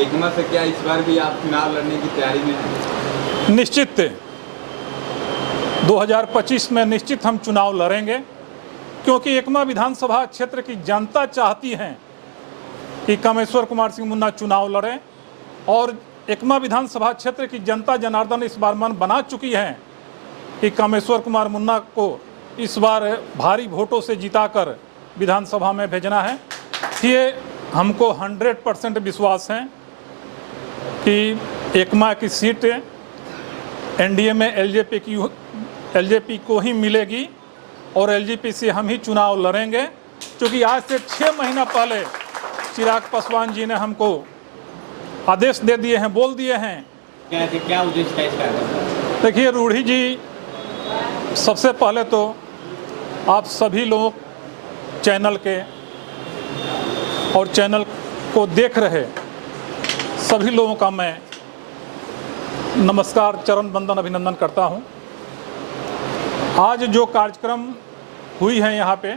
एकमा से क्या इस बार भी आप चुनाव लड़ने की तैयारी में हैं? निश्चित 2025 में निश्चित हम चुनाव लड़ेंगे, क्योंकि एकमा विधानसभा क्षेत्र की जनता चाहती है कि कामेश्वर कुमार सिंह मुन्ना चुनाव लड़ें, और एकमा विधानसभा क्षेत्र की जनता जनार्दन इस बार मन बना चुकी है कि कामेश्वर कुमार मुन्ना को इस बार भारी वोटों से जिताकर विधानसभा में भेजना है। ये हमको 100% विश्वास है कि एकमा की सीट एनडीए में एलजेपी को ही मिलेगी और एलजेपी से हम ही चुनाव लड़ेंगे, क्योंकि आज से 6 महीना पहले चिराग पासवान जी ने हमको आदेश दे दिए हैं, बोल दिए हैं। क्या उद्देश्य है इसका? देखिए रूढ़ी जी, सबसे पहले तो आप सभी लोग चैनल के और चैनल को देख रहे सभी लोगों का मैं नमस्कार, चरण वंदन, अभिनंदन करता हूं। आज जो कार्यक्रम हुई है यहाँ पे,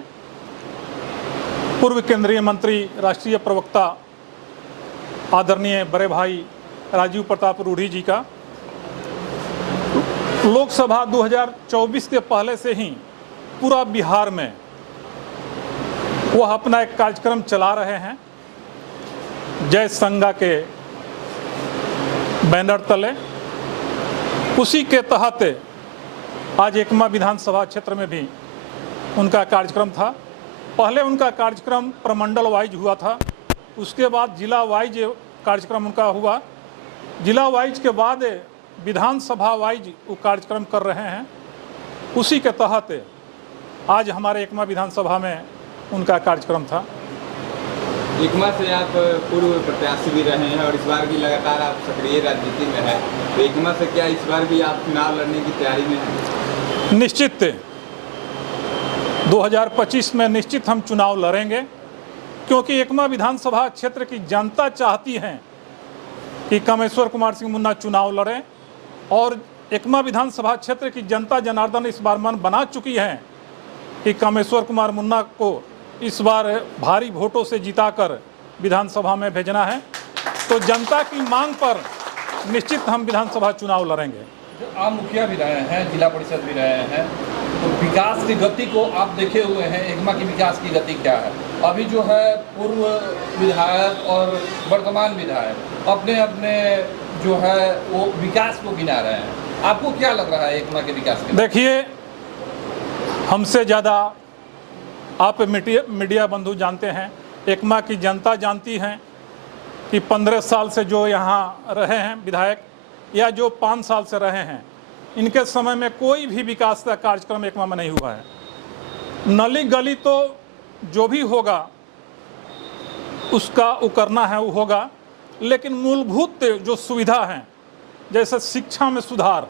पूर्व केंद्रीय मंत्री, राष्ट्रीय प्रवक्ता आदरणीय बड़े भाई राजीव प्रताप रूढ़ी जी का लोकसभा 2024 के पहले से ही पूरा बिहार में वह अपना एक कार्यक्रम चला रहे हैं। जय संगा के बैनर तले, उसी के तहत आज एकमा विधानसभा क्षेत्र में भी उनका कार्यक्रम था। पहले उनका कार्यक्रम प्रमंडल वाइज हुआ था, उसके बाद जिला वाइज कार्यक्रम उनका हुआ, जिला वाइज के बाद विधानसभा वाइज वो कार्यक्रम कर रहे हैं। उसी के तहत आज हमारे एकमा विधानसभा में उनका कार्यक्रम था। एकमा से आप पूर्व प्रत्याशी भी रहे हैं और इस बार भी लगातार आप सक्रिय राजनीति में हैं, तो एकमा से क्या इस बार भी आप चुनाव लड़ने की तैयारी में हैं? निश्चित 2025 में निश्चित हम चुनाव लड़ेंगे, क्योंकि एकमा विधानसभा क्षेत्र की जनता चाहती है कि कामेश्वर कुमार सिंह मुन्ना चुनाव लड़ें, और एकमा विधानसभा क्षेत्र की जनता जनार्दन इस बार मन बना चुकी है कि कामेश्वर कुमार मुन्ना को इस बार भारी वोटों से जिताकर विधानसभा में भेजना है। तो जनता की मांग पर निश्चित हम विधानसभा चुनाव लड़ेंगे। आम मुखिया भी रहे हैं, जिला परिषद भी रहे हैं, तो विकास की गति को आप देखे हुए हैं, एकमा की विकास की गति क्या है? अभी जो है पूर्व विधायक और वर्तमान विधायक अपने अपने जो है वो विकास को गिना रहे हैं। आपको क्या लग रहा है एकमा के विकास के? देखिए, हमसे ज़्यादा आप मीडिया बंधु जानते हैं, एकमा की जनता जानती है कि 15 साल से जो यहाँ रहे हैं विधायक, या जो 5 साल से रहे हैं, इनके समय में कोई भी विकास का कार्यक्रम एकमा में नहीं हुआ है। नली गली तो जो भी होगा उसका वो करना है, वो होगा, लेकिन मूलभूत जो सुविधा हैं, जैसे शिक्षा में सुधार,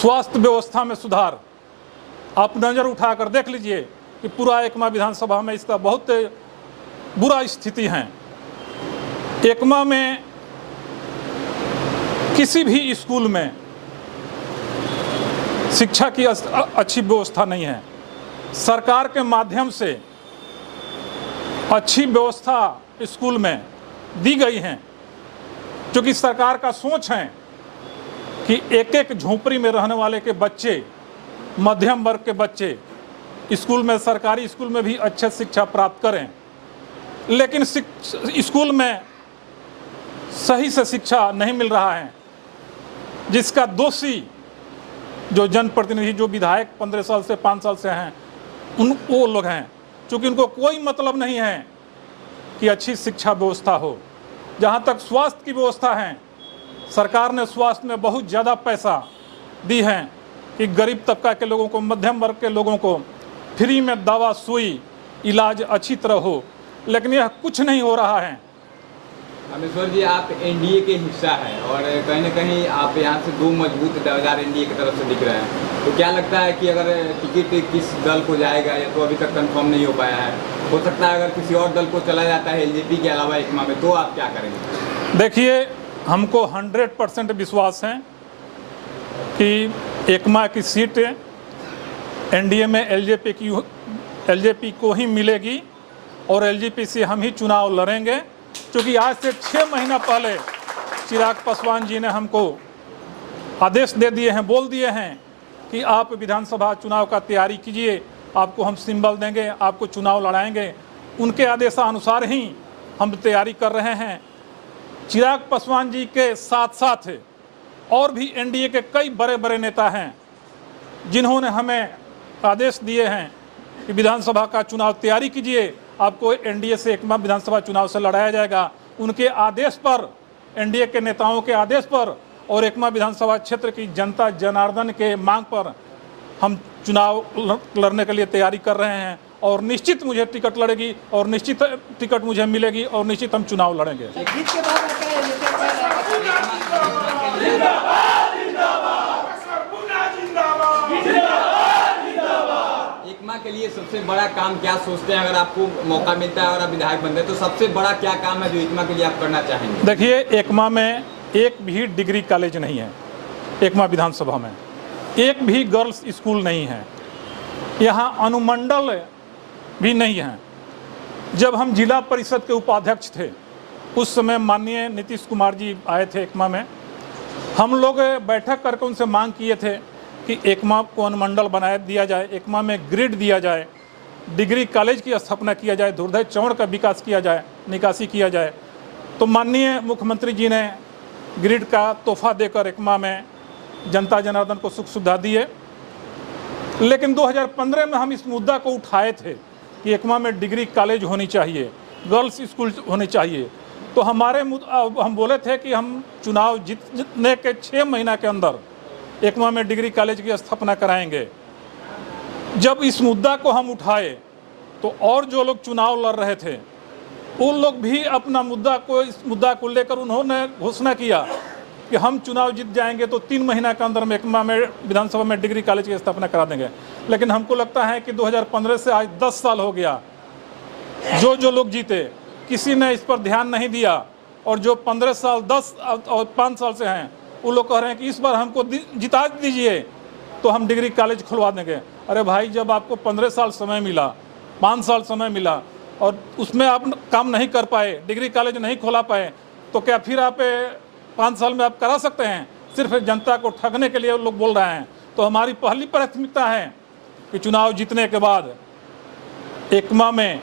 स्वास्थ्य व्यवस्था में सुधार, आप नज़र उठाकर देख लीजिए कि पूरा एकमा विधानसभा में इसका बहुत बुरा स्थिति है। एकमा में किसी भी स्कूल में शिक्षा की अच्छी व्यवस्था नहीं है। सरकार के माध्यम से अच्छी व्यवस्था स्कूल में दी गई है, क्योंकि सरकार का सोच है कि एक एक झोपड़ी में रहने वाले के बच्चे, मध्यम वर्ग के बच्चे स्कूल में, सरकारी स्कूल में भी अच्छे शिक्षा प्राप्त करें। लेकिन स्कूल में सही से शिक्षा नहीं मिल रहा है, जिसका दोषी जो जनप्रतिनिधि, जो विधायक 15 साल से 5 साल से हैं, वो लोग हैं, क्योंकि उनको कोई मतलब नहीं है कि अच्छी शिक्षा व्यवस्था हो। जहाँ तक स्वास्थ्य की व्यवस्था है, सरकार ने स्वास्थ्य में बहुत ज़्यादा पैसा दी है कि गरीब तबका के लोगों को, मध्यम वर्ग के लोगों को फ्री में दवा, सुई, इलाज अच्छी तरह हो, लेकिन यह कुछ नहीं हो रहा है। कामेश्वर जी, आप एनडीए के हिस्सा हैं और कहीं ना कहीं आप यहाँ से 2 मजबूत दावेदार एनडीए की तरफ से दिख रहे हैं, तो क्या लगता है कि अगर टिकट किस दल को जाएगा, या तो अभी तक कंफर्म नहीं हो पाया है, हो सकता है अगर किसी और दल को चला जाता है एलजेपी के अलावा एकमा में, तो आप क्या करेंगे? देखिए, हमको 100% विश्वास है कि एकमा की सीट एनडीए में एलजेपी को ही मिलेगी और एलजेपी से हम ही चुनाव लड़ेंगे, क्योंकि आज से 6 महीना पहले चिराग पासवान जी ने हमको आदेश दे दिए हैं, बोल दिए हैं कि आप विधानसभा चुनाव का तैयारी कीजिए, आपको हम सिंबल देंगे, आपको चुनाव लड़ाएंगे। उनके आदेशानुसार ही हम तैयारी कर रहे हैं। चिराग पासवान जी के साथ साथ और भी एनडीए के कई बड़े बड़े नेता हैं जिन्होंने हमें आदेश दिए हैं कि विधानसभा का चुनाव तैयारी कीजिए, आपको एनडीए से एकमा विधानसभा चुनाव से लड़ाया जाएगा। उनके आदेश पर, एनडीए के नेताओं के आदेश पर और एकमा विधानसभा क्षेत्र की जनता जनार्दन के मांग पर हम चुनाव लड़ने के लिए तैयारी कर रहे हैं और निश्चित मुझे टिकट लड़ेगी और निश्चित टिकट मुझे मिलेगी और निश्चित हम चुनाव लड़ेंगे। एकमा के लिए सबसे बड़ा काम क्या सोचते हैं? अगर आपको मौका मिलता है और आप विधायक बनते हैं तो सबसे बड़ा क्या काम है जो एकमा के लिए आप करना चाहेंगे? देखिए, एकमा में एक भी डिग्री कॉलेज नहीं है। एकमा विधानसभा में एक भी गर्ल्स स्कूल नहीं है। यहाँ अनुमंडल भी नहीं है। जब हम जिला परिषद के उपाध्यक्ष थे उस समय माननीय नीतीश कुमार जी आए थे एकमा में। हम लोग बैठक करके उनसे मांग किए थे कि एकमा को अनुमंडल बना दिया जाए, एकमा में ग्रिड दिया जाए, डिग्री कॉलेज की स्थापना किया जाए, दुर्धय चौड़ का विकास किया जाए, निकासी किया जाए। तो माननीय मुख्यमंत्री जी ने ग्रिड का तोहफा देकर एकमा में जनता जनार्दन को सुख सुविधा दिए। लेकिन 2015 में हम इस मुद्दा को उठाए थे कि एकमा में डिग्री कॉलेज होनी चाहिए, गर्ल्स स्कूल होनी चाहिए। तो हम बोले थे कि हम चुनाव जीतने के 6 महीना के अंदर एकमा में डिग्री कॉलेज की स्थापना कराएंगे। जब इस मुद्दा को हम उठाए तो और जो लोग चुनाव लड़ रहे थे उन लोग भी अपना इस मुद्दा को लेकर उन्होंने घोषणा किया कि हम चुनाव जीत जाएंगे तो 3 महीना के अंदर में एकमा में विधानसभा में डिग्री कॉलेज की स्थापना करा देंगे। लेकिन हमको लगता है कि 2015 से आज 10 साल हो गया, जो लोग जीते किसी ने इस पर ध्यान नहीं दिया और जो 15 साल 10 और 5 साल से हैं वो लोग कह रहे हैं कि इस बार हमको जिता दीजिए तो हम डिग्री कॉलेज खुलवा देंगे। अरे भाई, जब आपको 15 साल समय मिला, 5 साल समय मिला और उसमें आप काम नहीं कर पाए, डिग्री कॉलेज नहीं खोला पाए, तो क्या फिर आप 5 साल में आप करा सकते हैं? सिर्फ जनता को ठगने के लिए लोग बोल रहे हैं। तो हमारी पहली प्राथमिकता है कि चुनाव जीतने के बाद एकमा में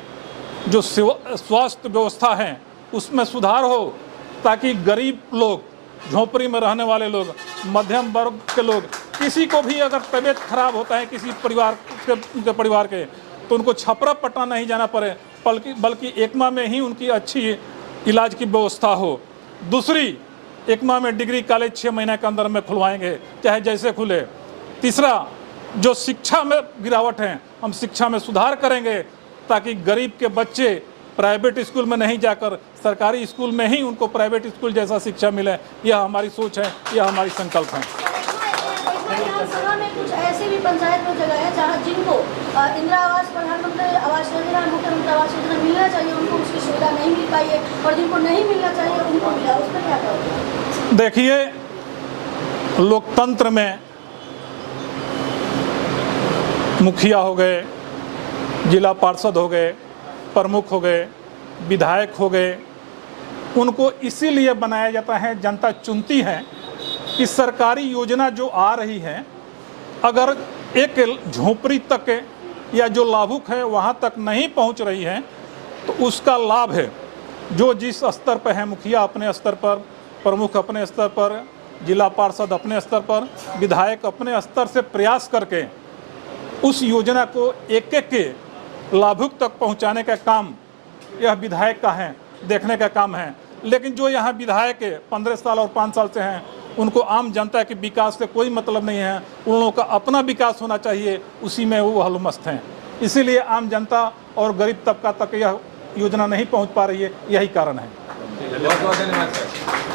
जो स्वास्थ्य व्यवस्था है उसमें सुधार हो, ताकि गरीब लोग, झोंपड़ी में रहने वाले लोग, मध्यम वर्ग के लोग, किसी को भी अगर तबीयत खराब होता है किसी परिवार के तो उनको छपरा पटना नहीं जाना पड़े, बल्कि एकमा में ही उनकी अच्छी इलाज की व्यवस्था हो। दूसरी, एकमा में डिग्री कॉलेज 6 महीने के अंदर में खुलवाएंगे, चाहे जैसे खुले। तीसरा, जो शिक्षा में गिरावट है, हम शिक्षा में सुधार करेंगे ताकि गरीब के बच्चे प्राइवेट स्कूल में नहीं जाकर सरकारी स्कूल में ही उनको प्राइवेट स्कूल जैसा शिक्षा मिले। यह हमारी सोच है, यह हमारी संकल्प है। विधानसभा में कुछ ऐसे भी पंचायत में जगह है जहाँ जिनको इंदिरा आवास, प्रधानमंत्री आवास योजना, मुख्यमंत्री आवास योजना मिलना चाहिए उनको उसकी सुविधा नहीं मिल पाई है और जिनको नहीं मिलना चाहिए उनको मिला, उस पर क्या करोगे? देखिए, लोकतंत्र में मुखिया हो गए, जिला पार्षद हो गए, प्रमुख हो गए, विधायक हो गए, उनको इसीलिए बनाया जाता है, जनता चुनती है कि सरकारी योजना जो आ रही है अगर एक झोपड़ी तक या जो लाभुक है वहाँ तक नहीं पहुँच रही है तो उसका लाभ है जो जिस स्तर पर है, मुखिया अपने स्तर पर, प्रमुख अपने स्तर पर, जिला पार्षद अपने स्तर पर, विधायक अपने स्तर से प्रयास करके उस योजना को एक एक के लाभुक तक पहुंचाने का काम यह विधायक का है, देखने का काम है। लेकिन जो यहाँ विधायक 15 साल और 5 साल से हैं उनको आम जनता के विकास से कोई मतलब नहीं है, उन लोगों का अपना विकास होना चाहिए, उसी में वो हलमस्त हैं। इसीलिए आम जनता और गरीब तबका तक यह योजना नहीं पहुँच पा रही है, यही कारण है। बहुत बहुत धन्यवाद सर।